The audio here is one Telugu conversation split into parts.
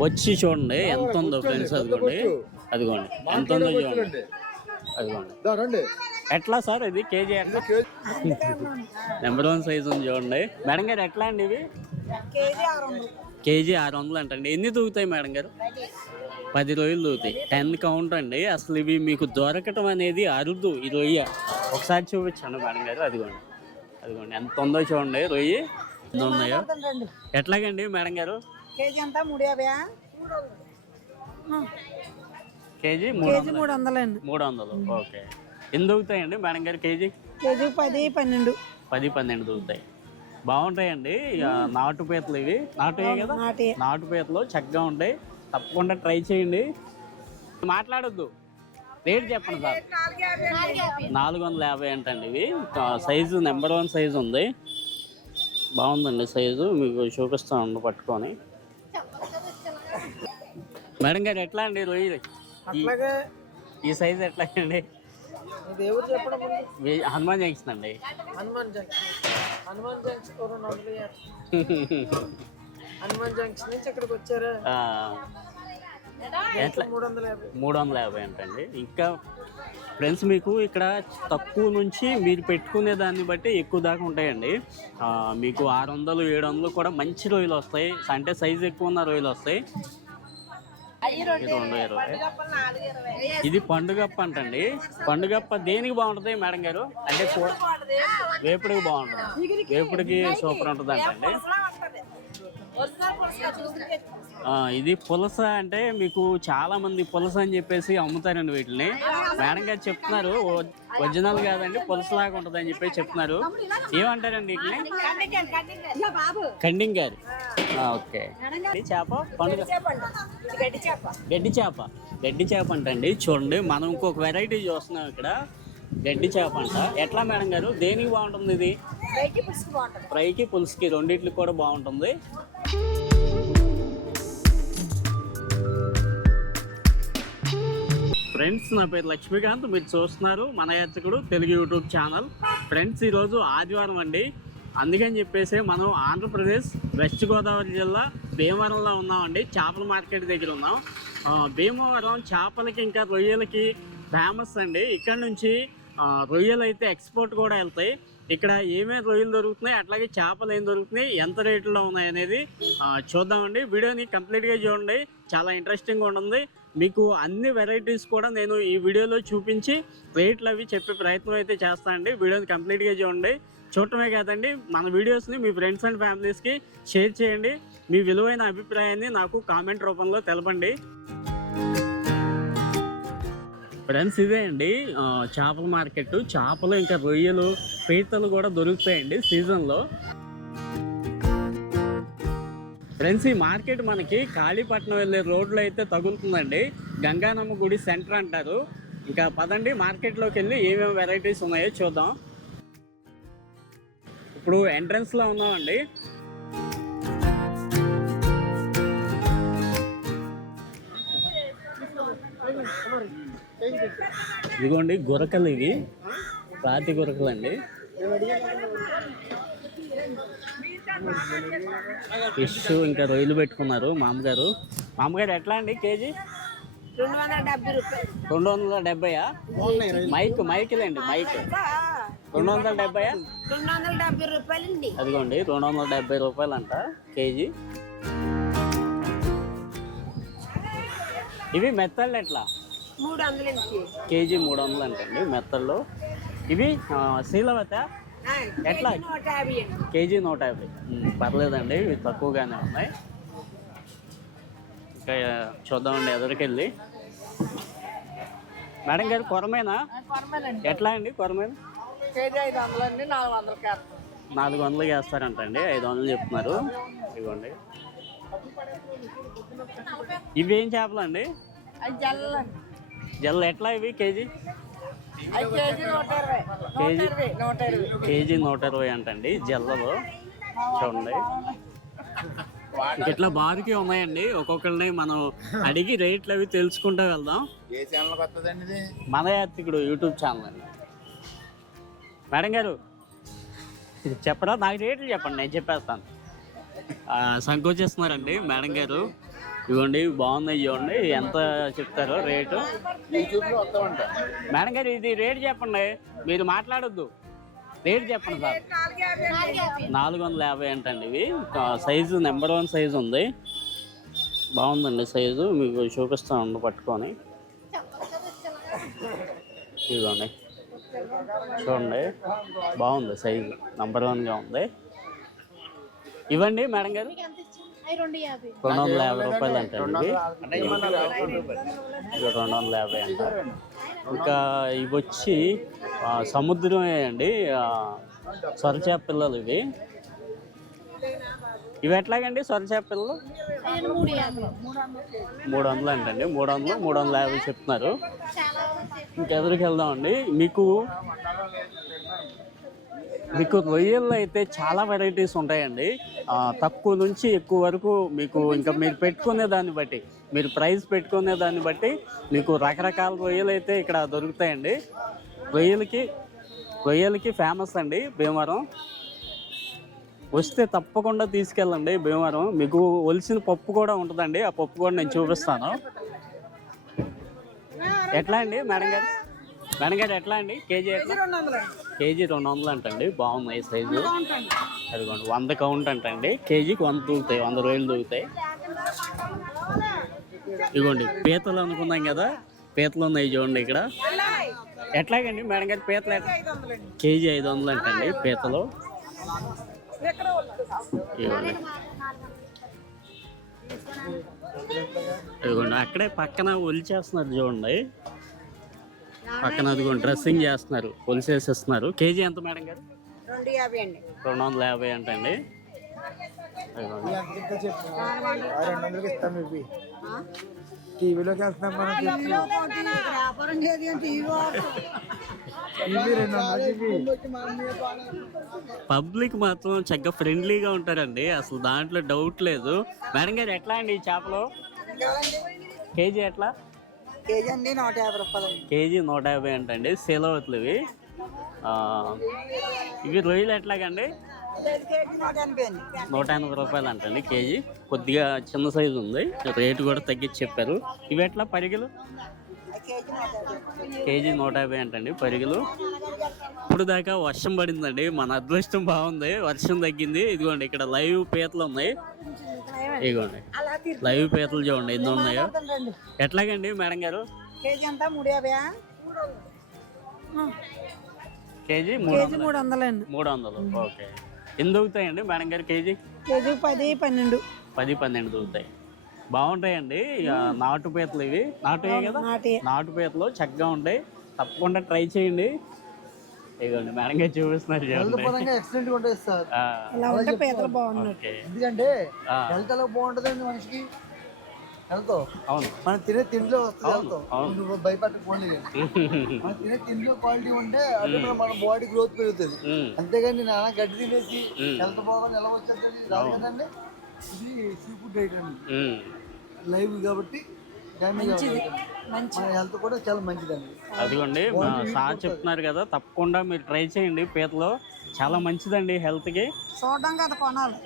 బొచ్చి చూడండి ఎంత ఉందో ఫ్రెండ్స్, అదిగోండి అదిగోండి ఎంత ఉందో చూడండి, అదిగోండి. ఎట్లా సార్ ఇది కేజీ ఎట్లా? నెంబర్ 1 సైజ్ ఉంది చూడండి. మేడం గారు ఎట్లా అండి ఇవి? కేజీ 600 అంటండి. ఎన్ని తూగుతాయి మేడం గారు? 10 రొయ్యలు తూగుతాయి. 10 కౌంట్ అండి. అసలు ఇవి మీకు దొరకటం అనేది అరుదు. ఈ రొయ్య ఒకసారి చూపించండి మేడం గారు. అదిగోండి అదిగోండి ఎంత ఉందో చూడండి రొయ్యి ఎన్ని ఉన్నాయో. ఎట్లాగండి మేడం గారు? కేజీ అంతా 350. కేజీ 300 అండి. 300. ఓకే. ఎన్ని దొరుకుతాయండి మేడం గారు కేజీ? కేజీ 10-12. 10-12 దొరుకుతాయి. బాగుంటాయండి. నాటు పీతలు ఇవి. నాటువే కదా? నాటు పీతలు చక్కగా ఉంటాయి. తప్పకుండా ట్రై చేయండి. మాట్లాడొద్దు, రేట్ చెప్పండి సార్. 450 అంటండి ఇవి. సైజు నెంబర్ 1 సైజు ఉంది. బాగుందండి సైజు, మీకు చూపిస్తాను పట్టుకొని. మేడం గారు ఎట్లా అండి రొయ్యలు ఈ సైజు ఎట్లా అండి? హనుమాన్ జంక్షన్ అండి. హనుమాన్ జంక్షన్ నుంచి ఇక్కడికి వచ్చారా? ఎట్లా? 350 అంటండి. ఇంకా ఫ్రెండ్స్ మీకు ఇక్కడ తక్కువ నుంచి మీరు పెట్టుకునే దాన్ని బట్టి ఎక్కువ దాకా ఉంటాయండి. మీకు 600, 700 కూడా మంచి రొయ్యలు వస్తాయి. అంటే సైజు ఎక్కువ ఉన్న రొయ్యలు వస్తాయి. 220. ఇది పండుగప్ప అంటండి. పండుగప్ప దేనికి బాగుంటుంది మేడం గారు? అంటే వేపుడికి బాగుంటుంది. వేపుడికి సూపర్ ఉంటుంది అంటండి. ఇది పులస. అంటే మీకు చాలా మంది పులస అని చెప్పేసి అమ్ముతారండి వీటిని. మేడం గారు చెప్తున్నారు ఒరిజినల్ కాదండి, పులసలాగా ఉంటుంది అని చెప్పేసి చెప్తున్నారు. ఏమంటారండి వీటిని? కండింగ్ గారు. ఓకే. చేప పండుగ గడ్డి చేప అంటండి. చూడండి మనం ఇంకొక వెరైటీ చూస్తున్నాం ఇక్కడ. గడ్డి చేప అంట. ఎట్లా మేడం గారు? దేనికి బాగుంటుంది ఇది? ఫ్రైకి పులుసుకి రెండిట్లకి కూడా బాగుంటుంది. ఫ్రెండ్స్ నా పేరు లక్ష్మీకాంత్, మీరు చూస్తున్నారు మన యాత్రికుడు తెలుగు యూట్యూబ్ ఛానల్. ఫ్రెండ్స్ ఈరోజు ఆదివారం అండి. అందుకని చెప్పేసి మనం ఆంధ్రప్రదేశ్ వెస్ట్ గోదావరి జిల్లా భీమవరంలో ఉన్నామండి. చేపల మార్కెట్ దగ్గర ఉన్నాం. భీమవరం చేపలకి ఇంకా రొయ్యలకి ఫేమస్ అండి. ఇక్కడ నుంచి రొయ్యలు అయితే ఎక్స్పోర్ట్ కూడా వెళ్తాయి. ఇక్కడ ఏమేమి రొయ్యలు దొరుకుతున్నాయి, అట్లాగే చేపలు ఏం దొరుకుతున్నాయి, ఎంత రేట్లో ఉన్నాయి అనేది చూద్దామండి. వీడియోని కంప్లీట్గా చూడండి, చాలా ఇంట్రెస్టింగ్గా ఉంటుంది. మీకు అన్ని వెరైటీస్ కూడా నేను ఈ వీడియోలో చూపించి రేట్లు అవి చెప్పే ప్రయత్నం అయితే చేస్తాను అండి. వీడియోని కంప్లీట్గా చూడండి. చూడటమే కాదండి, మన వీడియోస్ని మీ ఫ్రెండ్స్ అండ్ ఫ్యామిలీస్కి షేర్ చేయండి. మీ విలువైన అభిప్రాయాన్ని నాకు కామెంట్ రూపంలో తెలపండి. ఫ్రెండ్స్ ఇదే అండి చేపల మార్కెట్. చేపలు ఇంకా రొయ్యలు పీతలు కూడా దొరుకుతాయండి సీజన్లో. ఫ్రెండ్స్ ఈ మార్కెట్ మనకి కాళీపట్నం వెళ్ళే రోడ్లో అయితే తగులుతుందండి. గంగానమ్మ గుడి సెంటర్ అంటారు. ఇంకా పదండి మార్కెట్లోకి వెళ్ళి ఏమేమి వెరైటీస్ ఉన్నాయో చూద్దాం. ఇప్పుడు ఎంట్రన్స్లో ఉన్నామండి. ఇదిగోండి గురకలు, ఇవి రాతి గురకలు అండి. ఫిష్ ఇంకా రొయ్యలు పెట్టుకున్నారు మామగారు. మామగారు ఎట్లా అండి కేజీ? 270. మైకులేండి మైక్ 270. 270 రూపాయలండి. అదిగోండి 270 రూపాయలు అంట కేజీ. ఇవి మెత్తళ్ళు ఎట్లా? 300 కేజీ 300 అంటండి మెత్తళ్ళు. ఇవి శీలవత ఎట్లా? కేజీ 150. పర్లేదండి, ఇవి తక్కువగానే ఉన్నాయి. ఇంకా చూద్దామండి ఎదురుకెళ్ళి. మేడం గారు కొరమేనా? ఎట్లా అండి కొరమేనా? కేజీ 500 అండి. 400 వేస్తారంటండి. 500 చెప్తున్నారు. ఇవ్వండి. ఇవి ఏం చేపలు అండి? జల్ల ఎట్లా ఇవి కేజీ? కేజీ 120 అంటండి జల్లలు. చూడండి ఇట్లా బారుకి ఉన్నాయండి. ఒక్కొక్కరిని మనం అడిగి రేట్లు అవి తెలుసుకుంటూ వెళ్దాం. మన యాత్రికుడు యూట్యూబ్ ఛానల్ అండి. మేడం గారు చెప్పరా? నాకు రేట్లు చెప్పండి, నేను చెప్పేస్తాను. సంకోచిస్తున్నారండి మేడం గారు. ఇవ్వండి బాగున్నాయి చూడండి. ఎంత చెప్తారో రేటు? మేడం గారు ఇది రేట్ చెప్పండి, మీరు మాట్లాడొద్దు, రేట్ చెప్పండి సార్. 450 అంటండి ఇవి. సైజు నెంబర్ 1 సైజు ఉంది, బాగుందండి సైజు. మీకు చూపిస్తాను పట్టుకొని. ఇదిగోండి చూడండి, బాగుంది సైజు, నెంబర్ 1గా ఉంది. ఇవ్వండి మేడం గారు. 250 రూపాయలు అంటండి ఇవి. 250 అంట. ఇంకా ఇవి వచ్చి సముద్రమే అండి, సొరచేప పిల్లలు ఇవి. ఇవి ఎట్లాగండి సొరచేప పిల్లలు? 300 అంటండి. 300, 350 చెప్తున్నారు. ఇంకెదురుకి వెళ్దామండి. మీకు రొయ్యల్లో అయితే చాలా వెరైటీస్ ఉంటాయండి. తక్కువ నుంచి ఎక్కువ వరకు మీకు ఇంకా మీరు పెట్టుకునే దాన్ని బట్టి, మీరు ప్రైస్ పెట్టుకునే దాన్ని బట్టి మీకు రకరకాల రొయ్యలు అయితే ఇక్కడ దొరుకుతాయండి. రొయ్యలకి ఫేమస్ అండి భీమవరం. వస్తే తప్పకుండా తీసుకెళ్ళండి భీమవరం. మీకు ఒలిసిన పప్పు కూడా ఉంటుందండి, ఆ పప్పు కూడా నేను చూపిస్తాను. ఎట్లా అండి మేడం గారు? మేడం గారు ఎట్లా అండి కేజీ? కేజీ 200 అంటండి. బాగున్నాయి సైజు. అదిగోండి 100 కౌంట్ అంటండి. కేజీకి 100 దూకుతాయి, 100 రొయ్యలు దూకుతాయి. ఇదిగోండి పీతలు అనుకున్నాం కదా, పీతలు ఉన్నాయి చూడండి ఇక్కడ. ఎట్లాగండి మేడం గారు పీతలు? కేజీ 500 అంటండి పీతలు. ఇదిగోండి ఇదిగోండి అక్కడే పక్కన ఒలిచేస్తున్నారు చూడండి. పక్కన అదిగోండి డ్రెస్సింగ్ చేస్తున్నారు, ఒలిసేసిస్తున్నారు. కేజీ ఎంత మేడం గారు? 250 అంటండి. పబ్లిక్ మాత్రం చక్కగా ఫ్రెండ్లీగా ఉంటారండి, అసలు దాంట్లో డౌట్ లేదు. మేడం గారు ఎట్లా అండి ఈ చేపలు? కేజీ ఎట్లా? కేజీ అండి 150 రూపాయలు. కేజీ 150 అంటండి. సేలవతులు ఇవి. ఇవి రొయ్యలు ఎట్లాగండి? 180 రూపాయలు అంటండి కేజీ. కొద్దిగా చిన్న సైజు ఉంది, రేటు కూడా తగ్గించి చెప్పారు. ఇవి ఎట్లా పరిగెలు? కేజీ 150 అంటండి పరిగెలు. ఇప్పుడు దాకా వర్షం పడిందండి, మన అదృష్టం బాగుంది, వర్షం తగ్గింది. ఇదిగోండి ఇక్కడ లైవ్ పీతలు ఉన్నాయి. ఇదిగోండి లైవ్ పీతలు చూడండి ఎన్ని ఉన్నాయో. ఎట్లాగండి మేడం గారు? కేజీ అంతా 350. కేజీ 300 అండి. 300. ఓకే. ఎన్ని దొరుకుతాయండి మేడం గారు కేజీ? కేజీ 10, 12. 10, 12 దొరుకుతాయి. బాగుంటాయండి నాటు పీతలు ఇవి. నాటుయే కదా, నాటు పీతలు చక్కగా ఉంటాయి. తప్పకుండా ట్రై చేయండి. ఇదిగోండి మేడం గారు చూపిస్తున్నారు ఎందుకంటే హెల్త్ ఎలా బాగుంటుందండి మనిషికి. హెల్త్ మనం తినే తిండిలో వస్తుంది. భయపడకపోండి, మనం తినే తిండిలో క్వాలిటీ ఉంటే అది మన బాడీ గ్రోత్ పెరుగుతుంది. అంతేగాని నాన్న గడ్డి తినేసి హెల్త్ బాగుంది ఎలా వచ్చేది రాదు కదండి. ఇది సీ ఫుడ్ ఐటమ్ లైవ్ కాబట్టి మన హెల్త్ కూడా చాలా మంచిదండి. అదిగోండి సార్ చెప్తున్నారు కదా, తప్పకుండా మీరు ట్రై చేయండి. పీతలు చాలా మంచిదండి హెల్త్ కి. చూడడం కదా కొనాలి.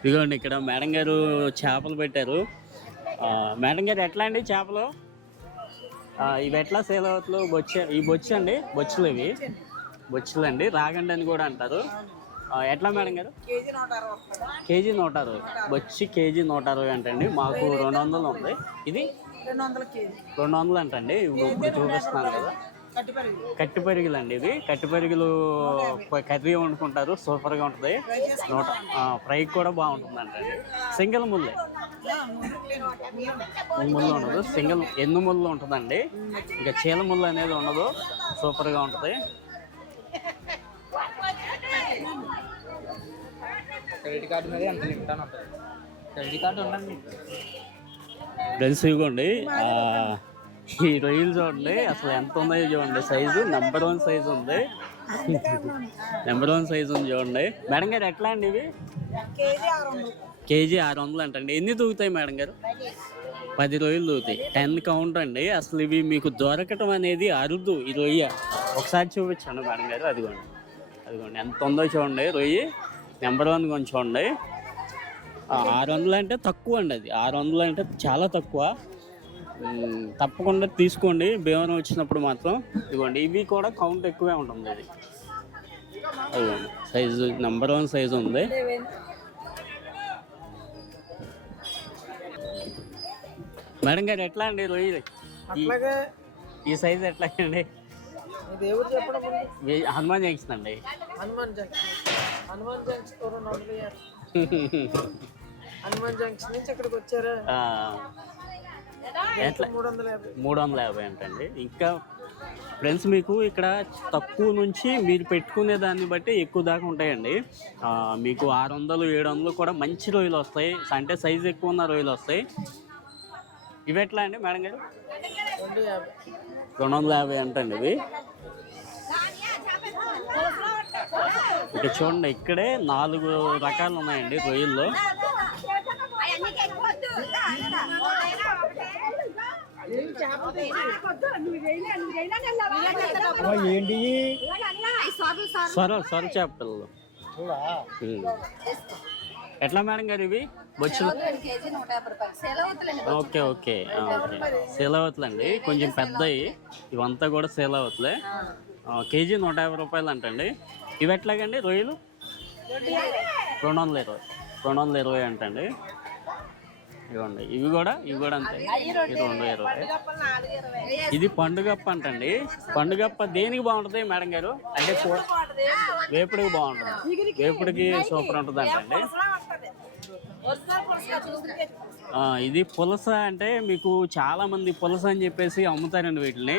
ఇదిగోండి ఇక్కడ మేడం గారు చేపలు పెట్టారు. మేడం గారు ఎట్లా అండి చేపలు? ఇవి ఎట్లా సేల్ అవుతాయి? ఈ బొచ్చు అండి, బొచ్చులు ఇవి బొచ్చులు అండి. రాగండి అని కూడా అంటారు. ఎట్లా మేడం గారు? కేజీ 160. బొచ్చి కేజీ 160 అంటండి. మాకు 200 ఉంది. ఇది 200 అంటండి. ఇప్పుడు చూపిస్తున్నాను కదా, కట్టి పెరుగులు అండి. ఇవి కట్టి పెరుగులు కర్రీ వండుకుంటారు, సూపర్గా ఉంటుంది. ఫ్రై కూడా బాగుంటుంది అంటండి. సింగిల్ ముల్లే, ముళ్ళు ఉండదు, సింగిల్ ఎన్ని ముళ్ళు ఉంటుందండి. ఇంకా చీల ముళ్ళు అనేది ఉండదు, సూపర్గా ఉంటుంది. క్రెడిట్ కార్డు మీద ఎంత లిమిట్ క్రెడిట్ కార్డు ఉండండి ఫ్రెండ్స్. ఇవ్వండి ఈ రొయ్యలు చూడండి అసలు ఎంత ఉన్నాయో చూడండి. సైజు నెంబర్ 1 సైజు ఉంది, నెంబర్ 1 సైజు ఉంది చూడండి. మేడం గారు ఎట్లా అండి ఇవి? కేజీ 600 అంటండి. ఎన్ని దూకుతాయి మేడం గారు? 10 రొయ్యలు దూకుతాయి. 10 కౌంట్ అండి. అసలు ఇవి మీకు దొరకటం అనేది అరుదు. ఈ రొయ్య ఒకసారి చూపించండి మేడం గారు. అదిగోండి అదిగోండి ఎంత ఉందో చూడండి రొయ్యి. నెంబర్ 1 కొంచెం చూడండి. 600 అంటే తక్కువ అండి, అది 600 అంటే చాలా తక్కువ. తప్పకుండా తీసుకోండి భీమవరం వచ్చినప్పుడు మాత్రం. ఇదిగోండి ఇవి కూడా కౌంట్ ఎక్కువే ఉంటుంది. ఇది అదిగోండి సైజు నెంబర్ 1 సైజు ఉంది. మేడం గారు ఎట్లా అండి రొయ్యలు ఈ సైజు ఎట్లా అండి? హనుమాన్ జంక్షన్ అండి. హనుమాన్ జంక్షన్ నుంచి ఇక్కడికి వచ్చారా? ఎట్లా 350 అంటండి. ఇంకా ఫ్రెండ్స్ మీకు ఇక్కడ తక్కువ నుంచి మీరు పెట్టుకునే దాన్ని బట్టి ఎక్కువ దాకా ఉంటాయండి. మీకు 600, 700 కూడా మంచి రొయ్యలు వస్తాయి, అంటే సైజు ఎక్కువ ఉన్న రొయ్యలు వస్తాయి. ఇవి ఎట్లా అండి మేడం గారు? 250 అంటండి ఇవి. ఇక చూడండి ఇక్కడే 4 రకాలు ఉన్నాయండి రొయ్యల్లో. ఏంటి సొర చేపలు ఎట్లా మేడం గారు ఇవి? బొచ్చులు ఓకే ఓకే శీలవతులు అండి, కొంచెం పెద్దవి. ఇవంతా కూడా శీలవతులే. కేజీ 150 రూపాయలు అంటండి. ఇవి ఎట్లాగండి రొయ్యలు? 220 అంటండి. ఇవ్వండి ఇవి కూడా అంతే, 220. ఇది పండుగప్ప అంటండి. పండుగప్ప దేనికి బాగుంటుంది మేడం గారు? అంటే వేపుడికి బాగుంటుంది, వేపుడికి సూపర్ ఉంటుంది అంటండి. ఇది పులస అంటే మీకు చాలా మంది పులస అని చెప్పేసి అమ్ముతారండి వీటిని.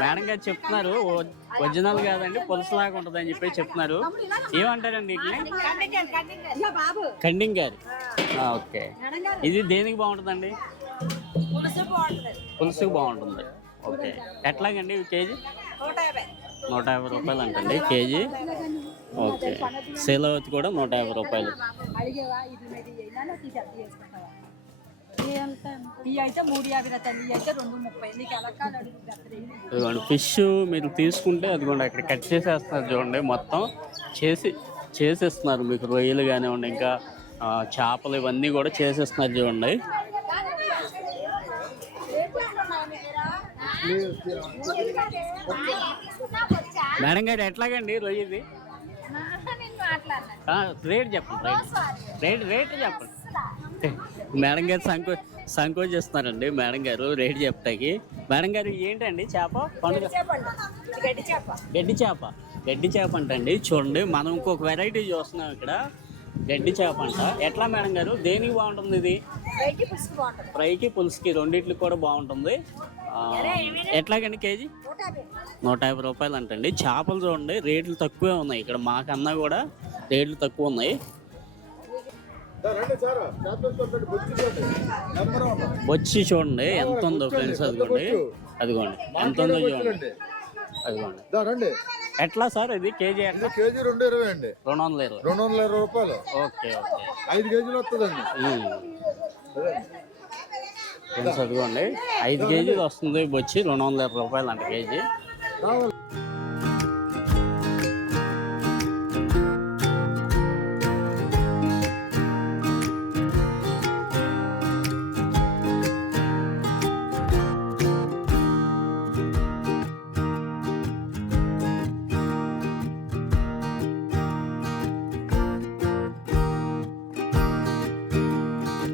మేడం గారు చెప్తున్నారు ఒరిజినల్ కాదండి, పులసలాగా ఉంటుంది అని చెప్పేసి చెప్తున్నారు. ఏమంటారండి వీటిని? కండింగ్ గారు. ఓకే, ఇది దేనికి బాగుంటుందండి? పులుసుకు బాగుంటుంది. Okay, ఎట్లాగండి KG? 150 రూపాయలు అంటండి కేజీ. ఓకే, శీలవతి కూడా 150 రూపాయలు. ఇదిగోండి ఫిష్ మీరు తీసుకుంటే అదిగోండి అక్కడ కట్ చేసేస్తున్నారు చూడండి, మొత్తం చేసేస్తున్నారు మీకు. రొయ్యలు కానివ్వండి, ఇంకా చేపలు ఇవన్నీ కూడా చేసేస్తున్నారు చూడండి. మేడం గారు ఎట్లాగండి రొయ్యది? రేట్ చెప్పండి, రేట్ చెప్పండి. మేడం గారు సంకోచిస్తున్నారండి మేడం గారు రేట్ చెప్తాకి. మేడం గారు ఏంటండి చేప? పండుగ గడ్డి చేప అంటండి. చూడండి మనం ఇంకొక వెరైటీ చూస్తున్నాం ఇక్కడ, గడ్డి చేప అంట. ఎట్లా మేడం గారు దేనికి బాగుంటుంది ఇది? ఫ్రైకి పులుసుకి రెండిట్లకి కూడా బాగుంటుంది. ఎట్లాగండి కేజీ? 150 రూపాయలు అంటండి. చేపలు చూడండి రేట్లు తక్కువే ఉన్నాయి ఇక్కడ, మాకన్నా కూడా రేట్లు తక్కువ ఉన్నాయి. బొచ్చి చూడండి ఎంత ఉందో ఫ్రెండ్స్, అదిగోండి ఎంత ఉందో చూడండి. అదిగోండి ఎట్లా సార్ ఇది కేజీ? ఎట్లా? కేజీ 220 అండి. 220 రూపాయలు. ఓకే ఓకే, 5 కేజీలు వస్తుందండి. ఫ్రెండ్స్ అదిగోండి 5 కేజీలు వస్తుంది బొచ్చి, 220 రూపాయలు అంట కేజీ.